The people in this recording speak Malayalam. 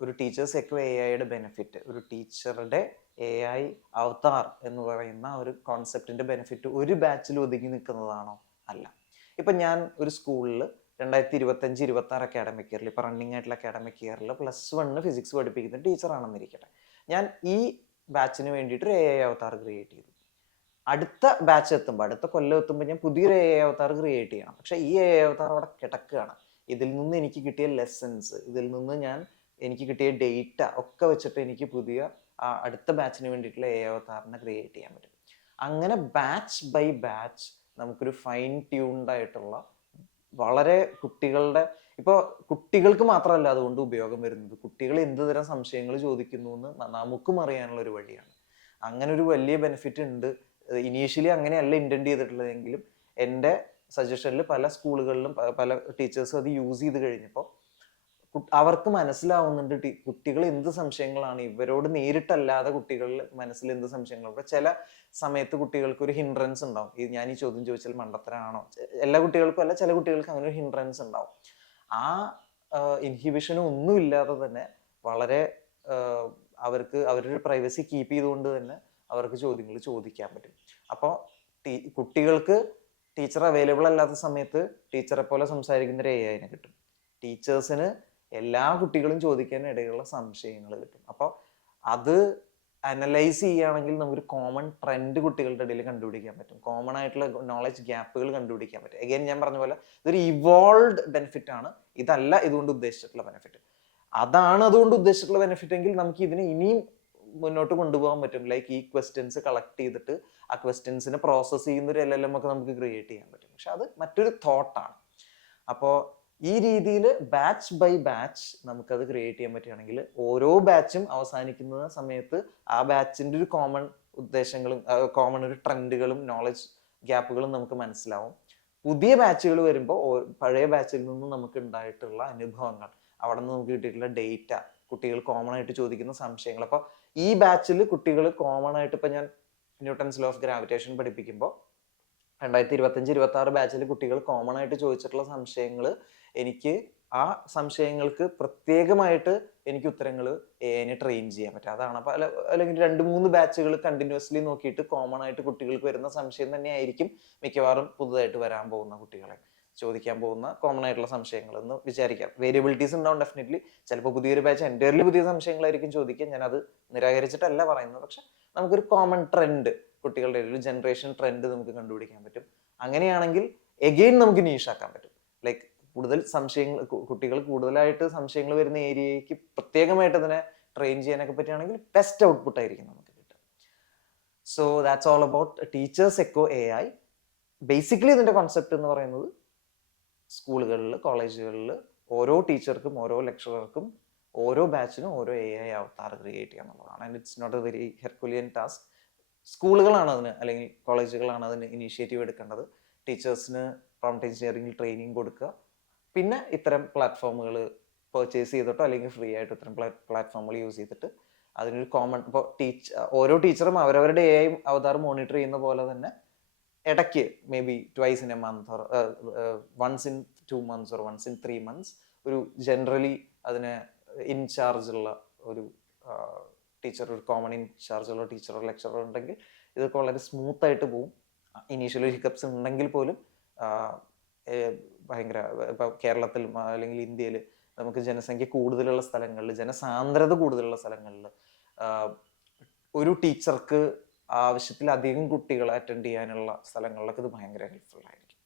ഒരു ടീച്ചേഴ്സ് എക്കോ എ ഐയുടെ ബെനിഫിറ്റ്, ഒരു ടീച്ചറുടെ എ ഐ അവതാർ എന്ന് പറയുന്ന ഒരു കോൺസെപ്റ്റിന്റെ ബെനിഫിറ്റ് ഒരു ബാച്ചിൽ ഒതുങ്ങി നിൽക്കുന്നതാണോ? അല്ല. ഇപ്പൊ ഞാൻ ഒരു സ്കൂളിൽ 2025-26 അക്കാഡമിക് ഇയറിൽ, ഇപ്പൊ റണ്ണിങ് ആയിട്ടുള്ള അക്കാഡമിക് ഇയറിൽ +1 ഫിസിക്സ് പഠിപ്പിക്കുന്ന ടീച്ചറാണെന്നിരിക്കട്ടെ. ഞാൻ ഈ ബാച്ചിന് വേണ്ടിയിട്ട് ഒരു എ ഐ അവതാർ ക്രിയേറ്റ് ചെയ്തു. അടുത്ത ബാച്ച് എത്തുമ്പോൾ, അടുത്ത കൊല്ലം എത്തുമ്പോൾ ഞാൻ പുതിയൊരു എ ഐ അവതാർ ക്രിയേറ്റ് ചെയ്യണം. പക്ഷെ ഈ എ ഐ അവതാർ അവിടെ കിടക്കുകയാണ്. ഇതിൽ നിന്ന് എനിക്ക് കിട്ടിയ ലെസൺസ്, ഇതിൽ നിന്ന് എനിക്ക് കിട്ടിയ ഡേറ്റ ഒക്കെ വെച്ചിട്ട് എനിക്ക് പുതിയ അടുത്ത ബാച്ചിന് വേണ്ടിയിട്ടുള്ള എ ഐ അവതാറിനെ ക്രിയേറ്റ് ചെയ്യാൻ പറ്റും. അങ്ങനെ ബാച്ച് ബൈ ബാച്ച് നമുക്കൊരു ഫൈൻ ട്യൂൺഡ് ആയിട്ടുള്ള, വളരെ കുട്ടികളുടെ, ഇപ്പോൾ കുട്ടികൾക്ക് മാത്രമല്ല അതുകൊണ്ട് ഉപയോഗം വരുന്നത്, കുട്ടികൾ എന്ത് തരം സംശയങ്ങൾ ചോദിക്കുന്നു എന്ന് നമുക്കും അറിയാനുള്ള ഒരു വഴിയാണ്. അങ്ങനെ ഒരു വലിയ ബെനിഫിറ്റ് ഉണ്ട്. ഇനീഷ്യലി അങ്ങനെയല്ല ഇന്റൻഡ് ചെയ്തിട്ടുള്ളതെങ്കിലും എൻ്റെ സജഷനിൽ പല സ്കൂളുകളിലും പല ടീച്ചേഴ്സും അത് യൂസ് ചെയ്ത് കഴിഞ്ഞപ്പോൾ അവർക്ക് മനസ്സിലാവുന്നുണ്ട് കുട്ടികൾ എന്ത് സംശയങ്ങളാണ്, ഇവരോട് നേരിട്ടല്ലാതെ കുട്ടികളുടെ മനസ്സിൽ എന്ത് സംശയങ്ങളൊക്കെ. ചില സമയത്ത് കുട്ടികൾക്ക് ഒരു ഹിൻഡ്രൻസ് ഉണ്ടാവും, ഞാൻ ഈ ചോദ്യം ചോദിച്ചാൽ മണ്ടത്തരാണോ. എല്ലാ കുട്ടികൾക്കും അല്ല, ചില കുട്ടികൾക്ക് അങ്ങനെ ഒരു ഹിൻഡ്രൻസ് ഉണ്ടാവും. ആ ഇൻഹിബിഷനും ഒന്നും ഇല്ലാതെ തന്നെ വളരെ അവർക്ക് അവരുടെ പ്രൈവസി കീപ്പ് ചെയ്തുകൊണ്ട് തന്നെ അവർക്ക് ചോദ്യങ്ങൾ ചോദിക്കാൻ പറ്റും. അപ്പോൾ കുട്ടികൾക്ക് ടീച്ചർ അവൈലബിൾ അല്ലാത്ത സമയത്ത് ടീച്ചറെ പോലെ സംസാരിക്കുന്ന ഒരു എ ഐനെ കിട്ടും. ടീച്ചേഴ്സിന് എല്ലാ കുട്ടികളും ചോദിക്കാൻ ഇടയിലുള്ള സംശയങ്ങൾ കിട്ടും. അപ്പോൾ അത് അനലൈസ് ചെയ്യുകയാണെങ്കിൽ നമുക്കൊരു കോമൺ ട്രെൻഡ് കുട്ടികളുടെ ഇടയിൽ കണ്ടുപിടിക്കാൻ പറ്റും. കോമൺ ആയിട്ടുള്ള നോളജ് ഗ്യാപ്പുകൾ കണ്ടുപിടിക്കാൻ പറ്റും. അഗൈൻ ഞാൻ പറഞ്ഞ പോലെ ഇതൊരു ഇവോൾവ്ഡ് ബെനിഫിറ്റ് ആണ്. ഇതല്ല ഇതുകൊണ്ട് ഉദ്ദേശിച്ചിട്ടുള്ള ബെനിഫിറ്റ്. അതാണ് അതുകൊണ്ട് ഉദ്ദേശിച്ചിട്ടുള്ള ബെനിഫിറ്റ് എങ്കിൽ നമുക്ക് ഇതിനെ ഇനിയും മുന്നോട്ട് കൊണ്ടുപോകാൻ പറ്റും. ലൈക്ക് ഈ ക്വസ്റ്റ്യൻസ് കളക്ട് ചെയ്തിട്ട് ആ ക്വസ്റ്റ്യൻസിനെ പ്രോസസ് ചെയ്യുന്ന ഒരു LLM ഒക്കെ നമുക്ക് ക്രിയേറ്റ് ചെയ്യാൻ പറ്റും. പക്ഷെ അത് മറ്റൊരു തോട്ടാണ്. അപ്പോൾ ഈ രീതിയിൽ ബാച്ച് ബൈ ബാച്ച് നമുക്കത് ക്രിയേറ്റ് ചെയ്യാൻ പറ്റുകയാണെങ്കിൽ ഓരോ ബാച്ചും അവസാനിക്കുന്ന സമയത്ത് ആ ബാച്ചിന്റെ ഒരു കോമൺ ഉദ്ദേശങ്ങളും കോമൺ ഒരു ട്രെൻഡുകളും നോളജ് ഗ്യാപ്പുകളും നമുക്ക് മനസ്സിലാവും. പുതിയ ബാച്ചുകൾ വരുമ്പോൾ പഴയ ബാച്ചിൽ നിന്ന് നമുക്ക് ഉണ്ടായിട്ടുള്ള അനുഭവങ്ങൾ, അവിടെ നിന്ന് നമുക്ക് കിട്ടിയിട്ടുള്ള ഡേറ്റ, കുട്ടികൾ കോമൺ ആയിട്ട് ചോദിക്കുന്ന സംശയങ്ങൾ. അപ്പോൾ ഈ ബാച്ചിൽ കുട്ടികൾ കോമൺ ആയിട്ട്, ഇപ്പൊ ഞാൻ ന്യൂട്ടൺസ് ലോ ഓഫ് ഗ്രാവിറ്റേഷൻ പഠിപ്പിക്കുമ്പോൾ 2025-26 ബാച്ചിൽ കുട്ടികൾ കോമൺ ആയിട്ട് ചോദിച്ചിട്ടുള്ള സംശയങ്ങൾ, എനിക്ക് ആ സംശയങ്ങൾക്ക് പ്രത്യേകമായിട്ട് എനിക്ക് ഉത്തരങ്ങൾ എനെ ട്രെയിൻ ചെയ്യാൻ പറ്റും. അതാണ്. അപ്പൊ അല്ലെങ്കിൽ 2-3 ബാച്ചുകൾ കണ്ടിന്യൂസ്ലി നോക്കിയിട്ട് കോമൺ ആയിട്ട് കുട്ടികൾക്ക് വരുന്ന സംശയം തന്നെയായിരിക്കും മിക്കവാറും പുതുതായിട്ട് വരാൻ പോകുന്ന കുട്ടികളെ ചോദിക്കാൻ പോകുന്ന കോമൺ ആയിട്ടുള്ള സംശയങ്ങൾ എന്ന് വിചാരിക്കാം. വേരിയബിലിറ്റീസ് ഉണ്ടാവും ഡെഫിനറ്റ്ലി. ചിലപ്പോൾ പുതിയൊരു ബാച്ച് എൻ്റയർലി പുതിയ സംശയങ്ങളായിരിക്കും ചോദിക്കുക. ഞാൻ അത് നിരാകരിച്ചിട്ടല്ല പറയുന്നത്. പക്ഷെ നമുക്കൊരു കോമൺ ട്രെൻഡ്, കുട്ടികളുടെ ഒരു ജനറേഷൻ ട്രെൻഡ് നമുക്ക് കണ്ടുപിടിക്കാൻ പറ്റും. അങ്ങനെയാണെങ്കിൽ എഗെയിൻ നമുക്ക് നീഷാക്കാൻ പറ്റും. ലൈക്ക് കൂടുതൽ സംശയങ്ങൾ, കുട്ടികൾ കൂടുതലായിട്ട് സംശയങ്ങൾ വരുന്ന ഏരിയയ്ക്ക് പ്രത്യേകമായിട്ട് അതിനെ ട്രെയിൻ ചെയ്യാനൊക്കെ പറ്റുകയാണെങ്കിൽ ബെസ്റ്റ് ഔട്ട്പുട്ട് ആയിരിക്കും നമുക്ക് കിട്ടുക. So that's all about teachers echo AI. Basically ഇതിന്റെ കോൺസെപ്റ്റ് എന്ന് പറയുന്നത് സ്കൂളുകളിൽ, കോളേജുകളിൽ ഓരോ ടീച്ചർക്കും ഓരോ ലെക്ചറർക്കും ഓരോ ബാച്ചിനും ഓരോ AI അവതാർ ക്രിയേറ്റ് ചെയ്യുക എന്നുള്ളതാണ്. And it's not a very herculean task. സ്കൂളുകളാണ് അതിന്, അല്ലെങ്കിൽ കോളേജുകളാണ് അതിന് ഇനീഷ്യേറ്റീവ് എടുക്കേണ്ടത്. ടീച്ചേഴ്സിന് പ്രോംപ്റ്റ് എഞ്ചിനീയറിംഗിൽ ട്രെയിനിങ് കൊടുക്കുക, പിന്നെ ഇത്തരം പ്ലാറ്റ്ഫോമുകൾ പർച്ചേസ് ചെയ്തിട്ടോ അല്ലെങ്കിൽ ഫ്രീ ആയിട്ട് ഇത്തരം പ്ലാറ്റ്ഫോമുകൾ യൂസ് ചെയ്തിട്ട് അതിനൊരു കോമൺ, ഇപ്പോൾ ഓരോ ടീച്ചറും അവരവരുടെ AI അവതാർ മോണിറ്റർ ചെയ്യുന്ന പോലെ തന്നെ ഇടയ്ക്ക് may be twice in a month or once in 2 months or once in 3 months ഒരു ജനറലി അതിന് ഇൻചാർജ് ഉള്ള ഒരു ടീച്ചർ, ഒരു കോമൺ ഇൻചാർജ് ഉള്ള ടീച്ചറോ ലെക്ചറോ ഉണ്ടെങ്കിൽ ഇതൊക്കെ വളരെ സ്മൂത്ത് ആയിട്ട് പോകും. ഇനീഷ്യലി ഹിക്കപ്സ് ഉണ്ടെങ്കിൽ പോലും ഭയങ്കര, ഇപ്പോൾ കേരളത്തിൽ അല്ലെങ്കിൽ ഇന്ത്യയിൽ നമുക്ക് ജനസംഖ്യ കൂടുതലുള്ള സ്ഥലങ്ങളിൽ, ജനസാന്ദ്രത കൂടുതലുള്ള സ്ഥലങ്ങളിൽ ഒരു ടീച്ചർക്ക് ആവശ്യത്തിലധികം കുട്ടികളെ അറ്റൻഡ് ചെയ്യാനുള്ള സ്ഥലങ്ങളിലൊക്കെ ഇത് ഭയങ്കര ഹെൽപ്ഫുൾ ആയിരിക്കും.